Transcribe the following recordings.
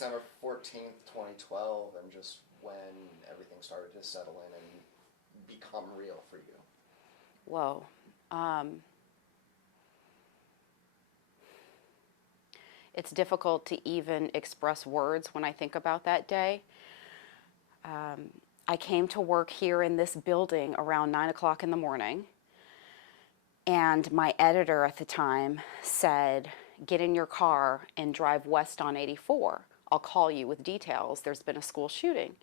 December 14th, 2012, and just when everything started to settle in and become real for you? Whoa. It's difficult to even express words when I think about that day. I came to work here in this building around 9 o'clock in the morning, and my editor at the time said, "Get in your car and drive west on 84. I'll call you with details. There's been a school shooting."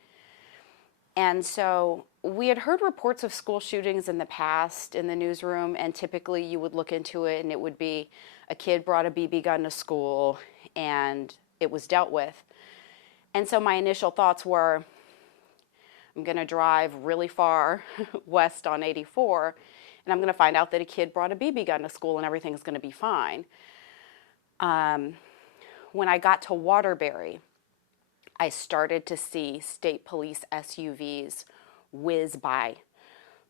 And so we had heard reports of school shootings in the past in the newsroom, and typically you would look into it and it would be a kid brought a BB gun to school and it was dealt with. And so my initial thoughts were, I'm going to drive really far west on 84 and I'm going to find out that a kid brought a BB gun to school and everything's going to be fine. When I got to Waterbury, I started to see state police SUVs whiz by,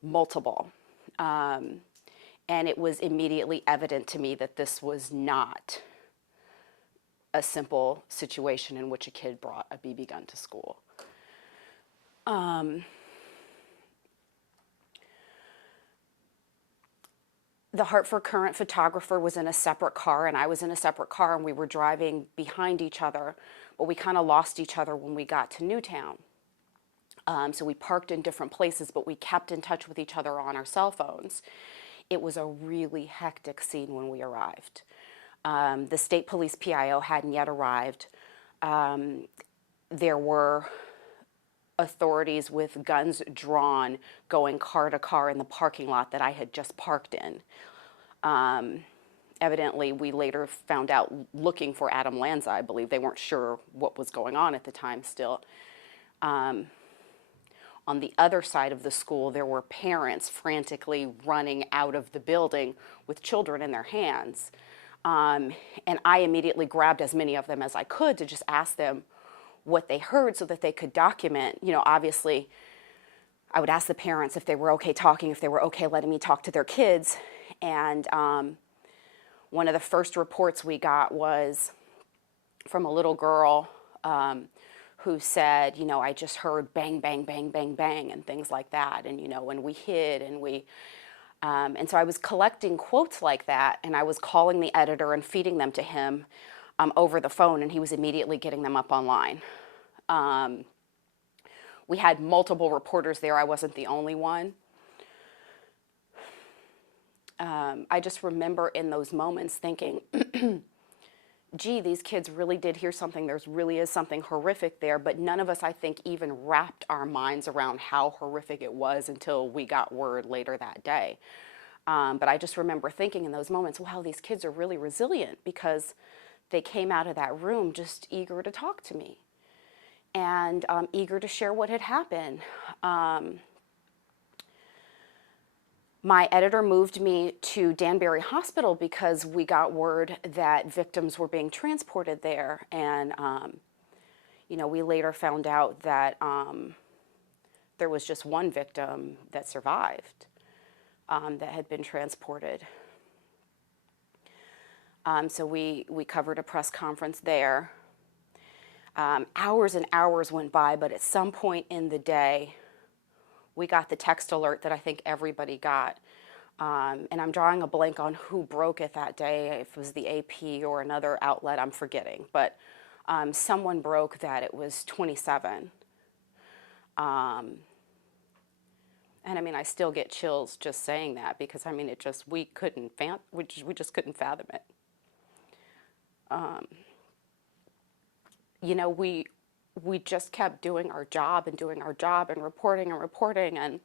multiple. And it was immediately evident to me that this was not a simple situation in which a kid brought a BB gun to school. The Hartford Courant photographer was in a separate car and I was in a separate car, and we were driving behind each other, but we kind of lost each other when we got to Newtown. So we parked in different places, but we kept in touch with each other on our cell phones. It was a really hectic scene when we arrived. The state police PIO hadn't yet arrived. There were authorities with guns drawn going car to car in the parking lot that I had just parked in. Evidently, we later found out looking for Adam Lanza, I believe. They weren't sure what was going on at the time still. On the other side of the school, there were parents frantically running out of the building with children in their hands. And I immediately grabbed as many of them as I could to just ask them what they heard so that they could document. You know, obviously, I would ask the parents if they were okay talking, if they were okay letting me talk to their kids. And one of the first reports we got was from a little girl who said, you know, I just heard bang, bang, bang, bang, bang, and things like that. And, you know, and we hid and we, and so I was collecting quotes like that, and I was calling the editor and feeding them to him over the phone, and he was immediately getting them up online. We had multiple reporters there. I wasn't the only one. I just remember in those moments thinking, gee, these kids really did hear something. There really is something horrific there, but none of us, I think, even wrapped our minds around how horrific it was until we got word later that day. But I just remember thinking in those moments, wow, these kids are really resilient, because they came out of that room just eager to talk to me and eager to share what had happened. My editor moved me to Danbury Hospital because we got word that victims were being transported there. And, you know, we later found out that there was just one victim that survived that had been transported. So we covered a press conference there. Hours and hours went by, but at some point in the day, we got the text alert that I think everybody got. And I'm drawing a blank on who broke it that day, if it was the AP or another outlet, I'm forgetting. But someone broke that it was 27. And I mean, I still get chills just saying that, because I mean, we just couldn't fathom it. You know, we just kept doing our job and reporting. And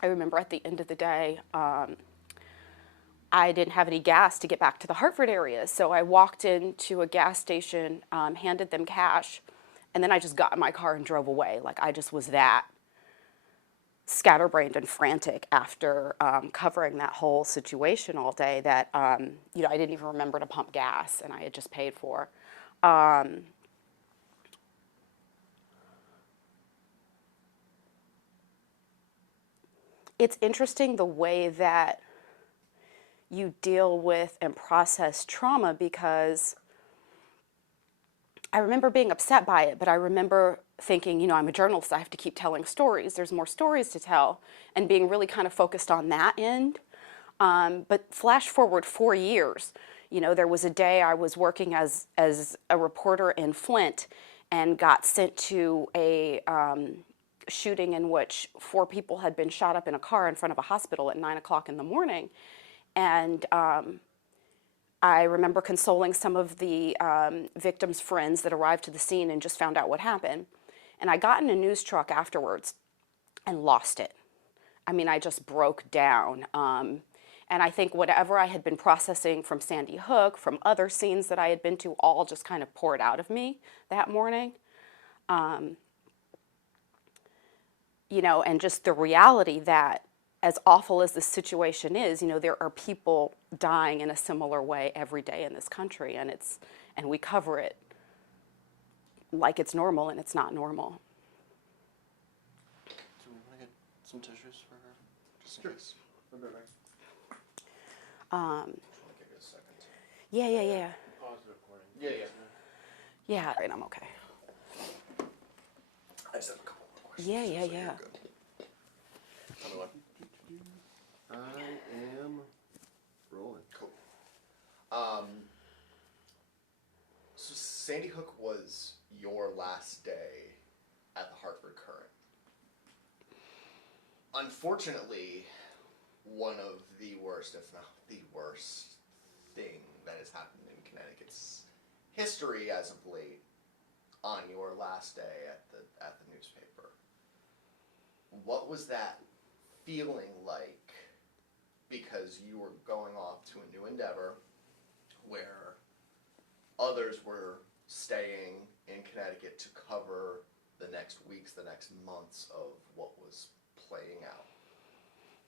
I remember at the end of the day, I didn't have any gas to get back to the Hartford area. So I walked into a gas station, handed them cash, and then I just got in my car and drove away. Like, I just was that scatterbrained and frantic after covering that whole situation all day that, you know, I didn't even remember to pump gas, and I had just paid for. It's interesting the way that you deal with and process trauma, because I remember being upset by it, but I remember thinking, you know, I'm a journalist, I have to keep telling stories. There's more stories to tell, and being really kind of focused on that end. But flash forward 4 years, you know, there was a day I was working as a reporter in Flint and got sent to a shooting in which 4 people had been shot up in a car in front of a hospital at 9 o'clock in the morning. And I remember consoling some of the victims' friends that arrived to the scene and just found out what happened. And I got in a news truck afterwards and lost it. I mean, I just broke down. And I think whatever I had been processing from Sandy Hook, from other scenes that I had been to, all just kind of poured out of me that morning. You know, and just the reality that as awful as the situation is, you know, there are people dying in a similar way every day in this country, and we cover it like it's normal, and it's not normal. Do we want to get some tissues for her? Just in case. I'll be right back. I'll give you a second. Yeah. Positive warning. Yeah. Yeah, and I'm okay. I just have a couple more questions. Yeah. You're good. Tell me what. I am rolling. Cool. So Sandy Hook was your last day at the Hartford Courant. Unfortunately, one of the worst, if not the worst, thing that has happened in Connecticut's history as of late on your last day at the newspaper. What was that feeling like? Because you were going off to a new endeavor where others were staying in Connecticut to cover the next weeks, the next months of what was playing out.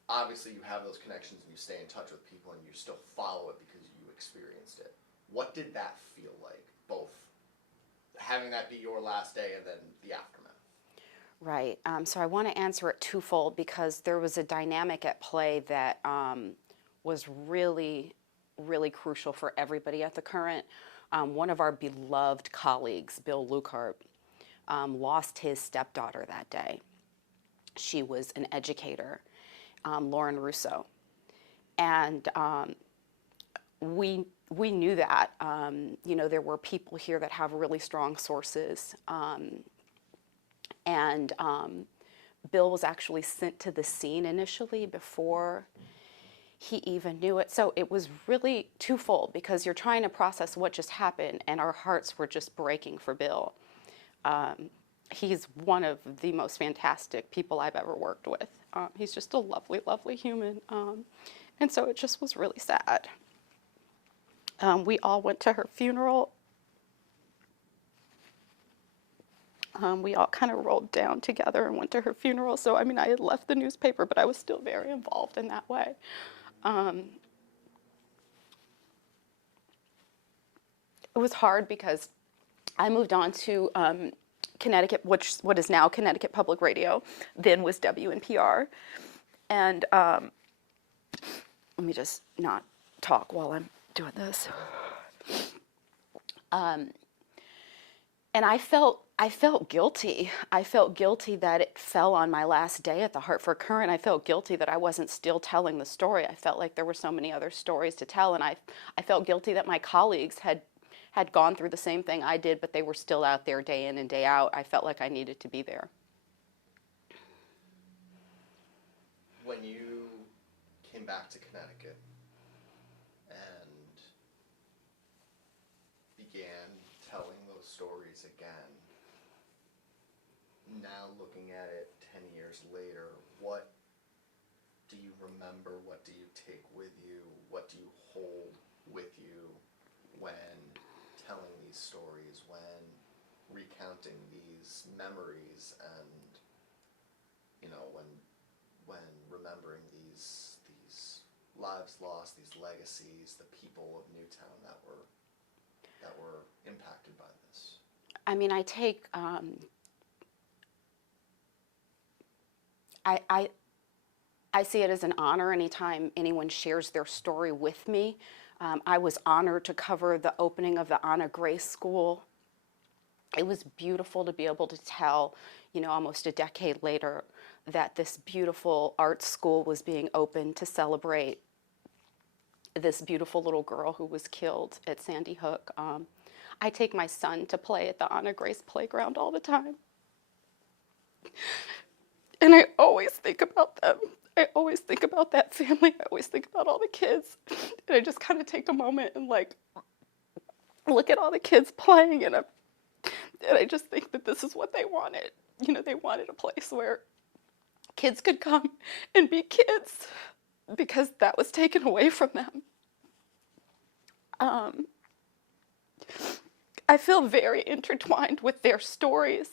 Obviously, you have those connections and you stay in touch with people and you still follow it because you experienced it. What did that feel like, both having that be your last day and then the aftermath? Right. So I want to answer it twofold because there was a dynamic at play that was really, really crucial for everybody at the Courant. One of our beloved colleagues, Bill Lucart, lost his stepdaughter that day. She was an educator, Lauren Russo. And we knew that. You know, there were people here that have really strong sources. And Bill was actually sent to the scene initially before he even knew it. So it was really twofold because you're trying to process what just happened, and our hearts were just breaking for Bill. He's one of the most fantastic people I've ever worked with. He's just a lovely, lovely human. And so it just was really sad. We all went to her funeral. We all kind of rolled down together and went to her funeral. So, I mean, I had left the newspaper, but I was still very involved in that way. It was hard because I moved on to Connecticut, what is now Connecticut Public Radio, then was WNPR. And let me just not talk while I'm doing this. And I felt guilty. I felt guilty that it fell on my last day at the Hartford Courant. I felt guilty that I wasn't still telling the story. I felt like there were so many other stories to tell, and I felt guilty that my colleagues had gone through the same thing I did, but they were still out there day in and day out. I felt like I needed to be there. When you came back to Connecticut and began telling those stories again, now looking at it 10 years later, what do you remember? What do you take with you? What do you hold with you when telling these stories, when recounting these memories, and, you know, when remembering these lives lost, these legacies, the people of Newtown that were impacted by this? I mean, I take I see it as an honor anytime anyone shares their story with me. I was honored to cover the opening of the Anna Grace School it was beautiful to be able to tell, almost a decade later, that this beautiful art school was being opened to celebrate this beautiful little girl who was killed at Sandy Hook. I take my son to play at the Anna Grace Playground all the time. And I always think about them. I always think about that family. I always think about all the kids. And I just kind of take a moment and look at all the kids playing, and I just think that this is what they wanted. They wanted a place where kids could come and be kids, because that was taken away from them. I feel very intertwined with their stories.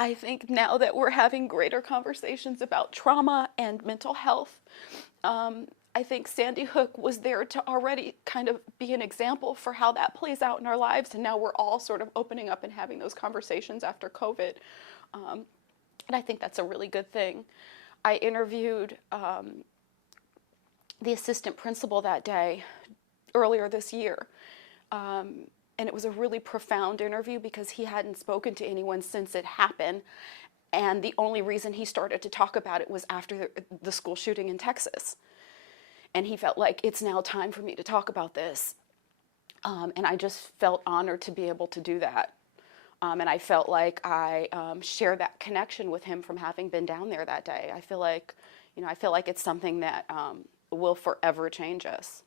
I think now that we're having greater conversations about trauma and mental health, I think Sandy Hook was there to already kind of be an example for how that plays out in our lives, and now we're all sort of opening up and having those conversations after COVID. And I think that's a really good thing. I interviewed the assistant principal that day, earlier this year. And it was a really profound interview because he hadn't spoken to anyone since it happened. And the only reason he started to talk about it was after the school shooting in Texas. And he felt like, it's now time for me to talk about this. And I just felt honored to be able to do that. And I felt like I share that connection with him from having been down there that day. I feel like it's something that will forever change us.